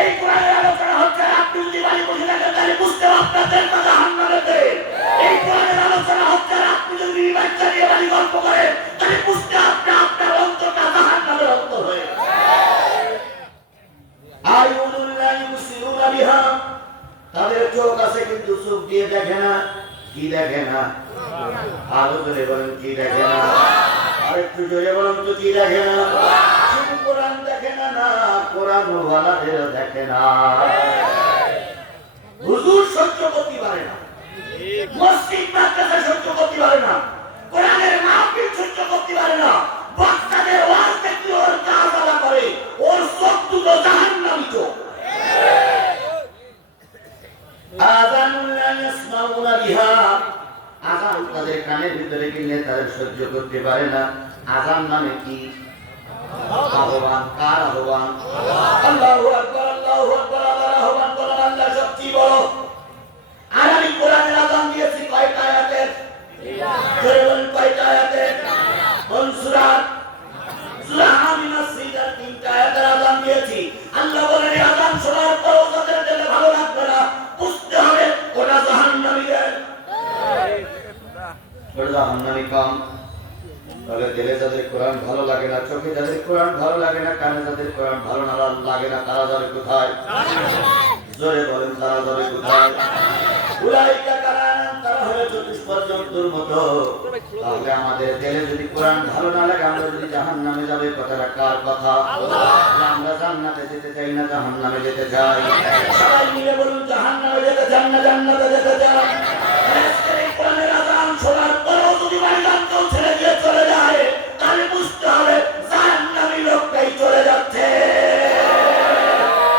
এই কোরআনের আলোচনা হচ্ছে আর আপনি যদি বাড়ি বসে থাকেন তাহলে বুঝতে আপনার দেহটা জাহান্নামের দেহ এই কোরআনের আলোচনা হচ্ছে আর আপনি যদি বাচ্চা নিয়ে বাড়ি গল্প করেন তাহলে বুঝতে আপনার অন্তরটা জাহান্নামের অন্তর হয়ে আইউনুল্লাহ ইউসিরুনা বিহা তাদের চোখ আছে কিন্তু চোখ দিয়ে দেখে না কি দেখে না আরো জোরে বলেন কি দেখে না আর একটু জোরে বলেন তো কি দেখে না শুধু কোরআন দেখে না না কোরআন ওয়ালাদের দেখে না হুজুর সহ্য করতে পারে না মসজিদ মাদ্রাসা সহ্য করতে পারে না কোরআনের মাহফিল সহ্য করতে পারে না বক্তাদের ওয়াজ দেখলে ওর গা জ্বালা করে ওর চোখ দুটো জাহান্নামী চোখ আযানুন লা ইয়াসমাউনা বিহা আযান তাদের কানের ভিতরে গেলে তারা সহ্য করতে পারে না আযান মানে কি আহ্বান কার আহ্বান আল্লাহু আকবার আল্লাহু আকবার আল্লাহু আহ্বান করেন আল্লাহ সবচেয়ে বড় আর আমি কোরআনের আযান দিয়েছি কয়টা আয়াতের কেবল কয়টা আয়াতের কোন সূরা সূরা হামিমা সিজদার 3টা আয়াতের আযান দিয়েছি আল্লাহ বলেন এই আযান শোনার পর ওদের দিলে ভালো লাগবে না বুঝতে হবে ওটা জাহান্নামীদের ওটা জাহান্নামী কাম তাহলে দিলে যাদের কোরআন ভালো লাগে না চোখে যাদের কোরআন ভালো লাগে না কানে যাদের কোরআন ভালো না লাগে না তারা যাবে কোথায় জোরে বলেন তারা যাবে কোথায় উলাইকা কারানাম তারা হলো চতুষ্পদ জন্তুর মতো তাহলে আমাদের দিলে যদি কোরআন ভালো না লাগে আমরা যদি জাহান্নামে যাবে কথাটা কার কথা আমরা জান্নাতে যেতে চাই না জাহান্নামে যেতে চাই সবাই মিলে বলুন জাহান্নামে যেতে চান না জান্নাতে যেতে চান আজকের এই কোরআনের আযান শোনার পরেও যদি বাড়িঘর ছেড়ে দিয়ে চলে যায় তাহলে বুঝতে হবে জাহান্নামী লোকটাই চলে যাচ্ছে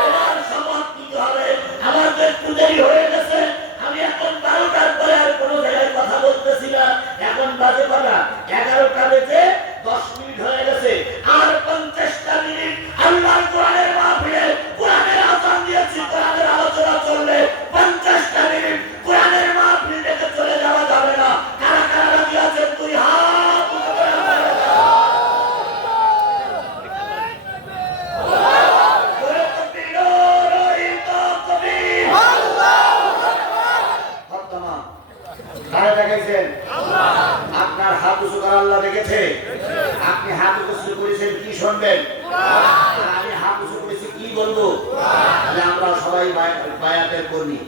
এবার শপথ নিতে হবে আমাদের একটু দেরি হয়ে গেছে আমি এখন 12টার পরে আর কোনো জায়গায় কথা বলতেছি না এখন বাজে কটা 11টা বেজে 10 মিনিট হয়ে গেছে আর 50টা মিনিট আল্লাহর কোরআনের মাহফিলে কোরআনের আযান দিয়েছি কোরআনের আলোচনা চললে 50টা মিনিট কোরআনের মাহফিল থেকে চলে যাওয়া যাবে না কারা কারা রাজি আছেন তুই হাত উঁচু করে বলো জোরে তাকবীর ওই তাকবীর আল্লাহু আকবার খতমা কারা দেখাইছেন আল্লাহ আপনার হাত উঁচু করে আল্লাহ দেখেছে আপনি হাত উঁচু করেছেন কি শুনবেন কোরআন আর আমি হাত উঁচু করেছি কি বলবো তাহলে আমরা সবাই বায়াতের কর্মী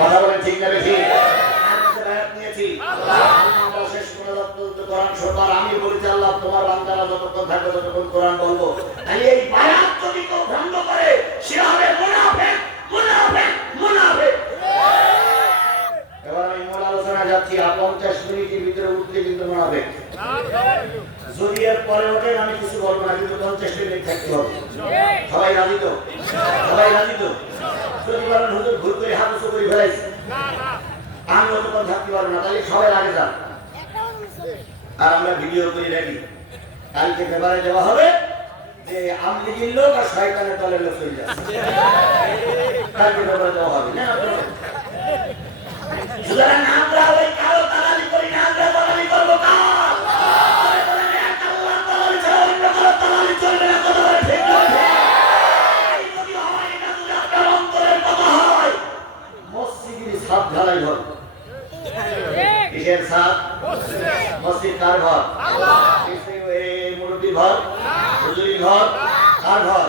কথা বলেন ঠিক না বেশি আমি বায়াত নিয়েছি আল্লাহ আমরা শেষ পর্যন্ত কোরআন শোনার আমি বলেছি আল্লাহ তোমার বান্দারা যতক্ষণ থাকবে ততক্ষণ কোরআন বলবো তাই এই বায়াত যদি কেউ ভঙ্গ করে সে হবে মুনাফিক মুনাফিক মুনাফিক এবার আমি মূল আলোচনা যাচ্ছি আর 50 মিনিটের ভিতরে উঠলে কিন্তু মুনাফিক যদি এর পরে ওঠেন আমি কিছু বলবো না, কিন্তু 50 মিনিট থাকতে হবে। সবাই রাজি তো? সবাই রাজি তো? যদি বলেন হুজুর ভুল করে হাত উঁচু করে ফেলাইছি, আমি অতক্ষণ থাকতে পারবো না, তাহলে সবাই আগে যান। আর আমরা ভিডিও করে রাখি, কালকে পেপারে দেওয়া হবে যে আমলিগির লোক আর শয়তানের দলের লোক চলে যাচ্ছে, কালকে পেপারে দেওয়া হবে না। সুতরাং আমরা ওই কালো দালালি করি না, আমরা দালালি করবো কার? মসজিদ কার ঘর? মুরব্বী ঘর, হুজুরি ঘর, কার ঘর?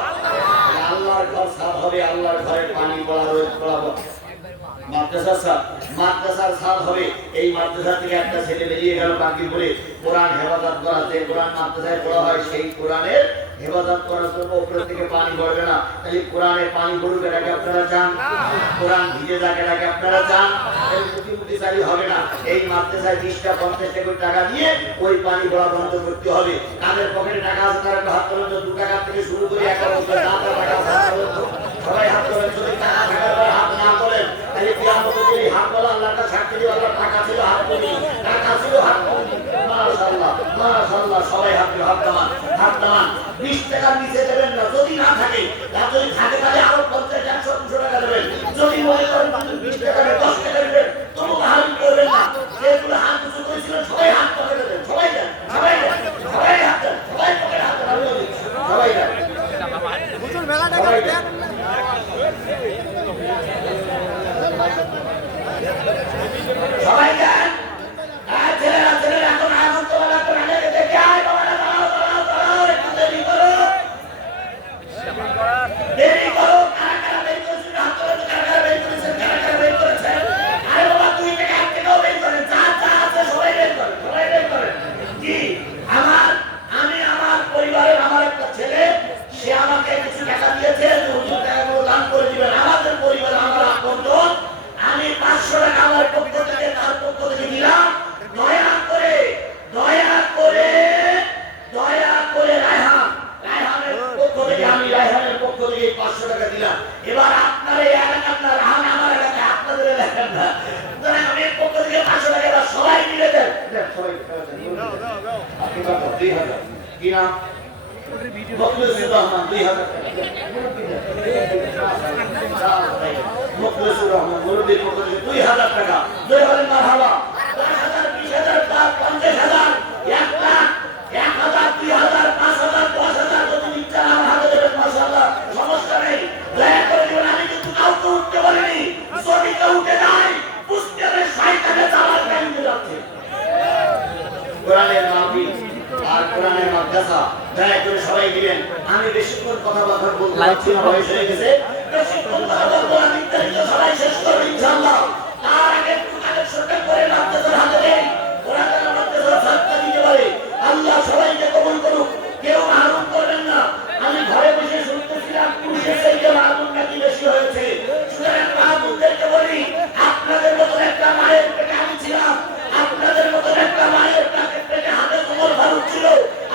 আল্লাহর ঘর সাফ হবে, আল্লাহর ঘরে পানি পড়া রোদ পড়াবো। মাদ্রাসার সাথ হবে। এই মাদ্রাসা থেকে একটা ছেলে বেরিয়ে গেল বাকিপুরে কোরআন হেফাজত করাতে, কোরআন মাদ্রাসায় পড়া হয়, সেই কোরআনের হেফাজত করার জন্য উপর থেকে পানি পড়বে না। তাহলে কোরআনে পানি পড়ুক এটাকে আপনারা চান? কোরআন ভিজে যাক এটাকে আপনারা চান? মুখি চালি হবে না। এই মাদ্রাসায় 20টা 50টা করে টাকা দিয়ে ওই পানি পড়া বন্ধ করতে হবে। তাদের পকেটে টাকা আছে তারা হাত তোলেন, 2 টাকা থেকে শুরু করে 1 টাকা সবাই হাত তোলেন। যদি টাকা থাকার পর হাত না তোলেন তাহলে কিয়ামতের দিন হাত তোলা আল্লাহর কাছে সাক্ষী দিয়ে আল্লাহ টাকা ছিল হাত তুলি, টাকা ছিল হাত তুলি। মাশাআল্লাহ মাশাআল্লাহ, সবাই হাত নামান, হাত নামান। 20 টাকার নিচে দেবেন না, যদি না থাকে, আর যদি থাকে তাহলে আরো 50 100 200 টাকা দেবেন। যদি মনে করেন 20 টাকা 10 টাকা দেবেন, তবু হাত করবেন না। যেগুলো হাত উঁচু করেছিলেন সবাই হাত পকেটে দেন, সবাই দেন, সবাই দেন, সবাই হাত দেন, সবাই পকেটে হাত দেন, সবাই দেন, হুজুর মেলাটা দেন। সবাই দেন। ছেলেরা ছেলেরা এখন আনন্দ বেলা করে দেখে আয় বাবা, দাঁড়াও দাঁড়াও দাঁড়াও, একটু দেরি করো, দেরি করো। কারা কারা বের করেছেন হাত তোলেন, কারা কারা বের করেছেন, কারা কারা বের করেছেন? আরে বাবা 2 টাকা 1 টাকাও বের করেন, যা যা আছে সবাই বের করেন, সবাই বের করেন। জি আমি আমার পরিবারের আমার একটা ছেলে, সে আমাকে কিছু টাকা দিয়েছে, হুজুর টাকাগুলো দান করে দিবেন। আমাদের পরিবারে আমার আপনজন, আমি 500 টাকা আমার পক্ষ থেকে তার পক্ষ থেকে দিলাম। দয়া করে দয়া করে দয়া করে রায়হানের পক্ষ থেকে আমি রায়হানের পক্ষ থেকে 500 টাকা দিলাম। এবার আপনার এই এলাকার না, রায়হান আমার এলাকা, আপনাদের এলাকার না, আমি পক্ষ থেকে 500 টাকা এবার সবাই মিলে দেন, সবাই আপনি কত? 2000 কি না? মুখলেসুর রহমান 2000 মুখলেসুর রহমান মুরব্বীর পক্ষ থেকে 2000 টাকা। জয় বলেন মারহাবা। 10,000 20,000 50,000 1 লাখ 1,000 2,000 5,000 10,000 যদি নিচ্ছেন আমার হাতে দেবেন, মাশাআল্লাহ, সমস্যা নেই। দয়া করে দিবেন। আমি কিন্তু কাউকে উঠতে বলিনি, যদি কেউ উঠে যায় বুঝতে হবে শয়তানের জামার কেন্দ্রে যাচ্ছে। কোরআনের মাহফিল আর কোরআনের মাদ্রাসা, দয়া করে সবাই দিবেন। আমি বেশিক্ষণ কথাবার্তা বলতে পারছি না, বয়স হয়ে গেছে। বেশিক্ষণ কথা বলবো না, বিস্তারিত সবাই শেষ করবো ইনশাআল্লাহ। তার আগে একটু কালেকশনটা করে মাদ্রাসার হাতে দেন, ওরা যেন মাদ্রাসার ছাত্র দিতে পারে। আল্লাহ সবাইকে কবুল করুক, কেউ মাহরুম করবেন না। আমি ঘরে বসে শুনতেছিলাম পুলিশের চাইতে মাহরুম নাকি বেশি হয়েছে। সুতরাং মাহরুমদেরকে বলি, আপনাদের মতন একটা মায়ের পেটে আমি ছিলাম, আপনাদের মতন একটা মায়ের পেটে হাতে কোমর ফারুক ছিল,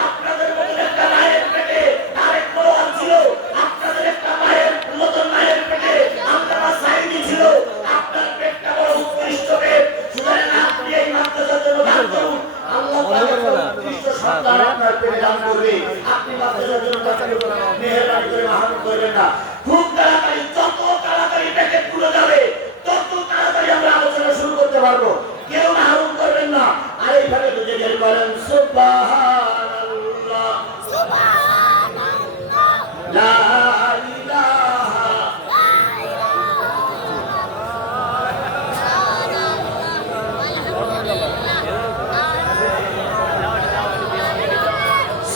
আপনাদের মতন একটা মায়ের পেটে আরেক পরোয়ার ছিল, আপনাদের একটা মায়ের মতন মায়ের পেটে আল্লামা সাইদি ছিল। আপনার পেটটা বড় উৎকৃষ্ট পেট। সুতরাং আপনি এই মাদ্রাসার জন্য দান করুন, আল্লাহ উৎকৃষ্ট সন্তান আপনার পেটে দান করবে। আপনি মাদ্রাসার জন্য মেহেরবানি করে মাহরুম করবেন না। খুব তাড়াতাড়ি, যত তাড়াতাড়ি প্যাকেট খুলে যাবে তত তাড়াতাড়ি আমরা আলোচনা শুরু করতে পারবো। কেউ মাহরুম করবেন না। আর এইভাবে দুজে গেলে বলেন সুবহানাল্লাহ সুবহানাল্লাহ লা ইলাহা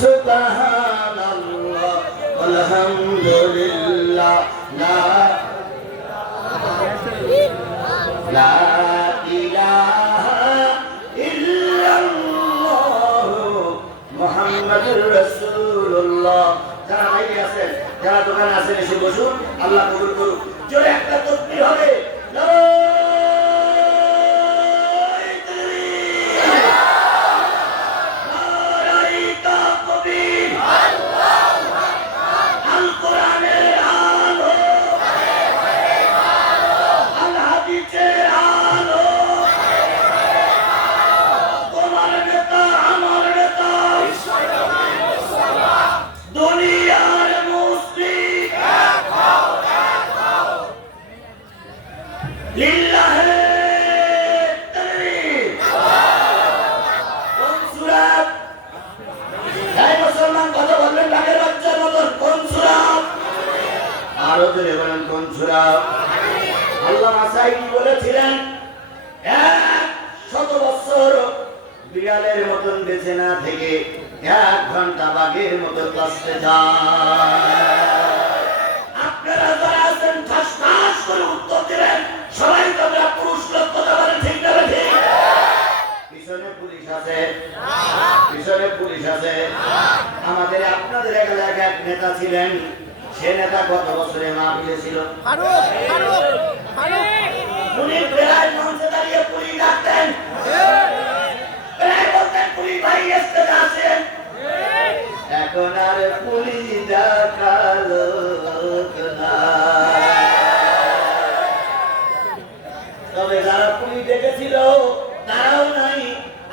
সুবহানাল্লাহ আলহামদুলিল্লাহ লা ইলাহা ইল্লাল্লাহ মুহাম্মাদুর রাসূলুল্লাহ। যারা বাইরে আছেন, যারা দোকানে আছেন, এসে বসুন। আল্লাহ কবুল করুক। জোরে একটা তাকবীর হবে। বলেছিলেন 100 বছর বিড়ালের মতন বেঁচে না থেকে 1 ঘন্টা বাঘের মতো কষ্টে যায়। আপনারা যারা আছেন ঠাস ঠাস করে উত্তর দিলেন, সবাই তোমরা পুরুষ লোক কথা বলেন, ঠিক না ঠিক? পিছনে পুলিশ আছে, পিছনে পুলিশ আছে। আমাদের আপনাদের এলাকায় এক নেতা ছিলেন, সে নেতা কত বছরে মাহফিলে ছিল? উনি প্রায় মঞ্চে দাঁড়িয়ে পুলিশ ডাকতেন, প্রায় বলতেন পুলিশ ভাই স্টেজে আসেন। এখন আর পুলিশ ডাকা লোক নাই। তবে যারা পুলিশ ডেকেছিল তারাও নাই,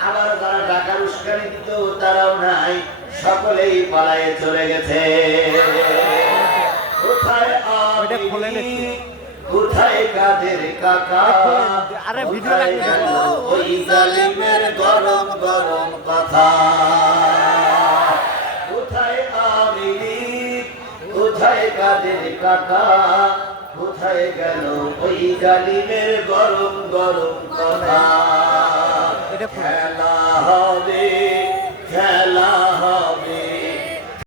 আবার যারা ডাকার উস্কানি দিত তারাও নাই, সকলেই পালায়ে চলে গেছে। কোথায় কোথায় কাদের কাকা, কোথায় গেল ওই জালিমের গরম গরম কথা? কোথায় আওয়ামী লীগ, কোথায় কাদের কাকা, কোথায় গেল ওই জালিমের গরম গরম কথা? খেলা হবে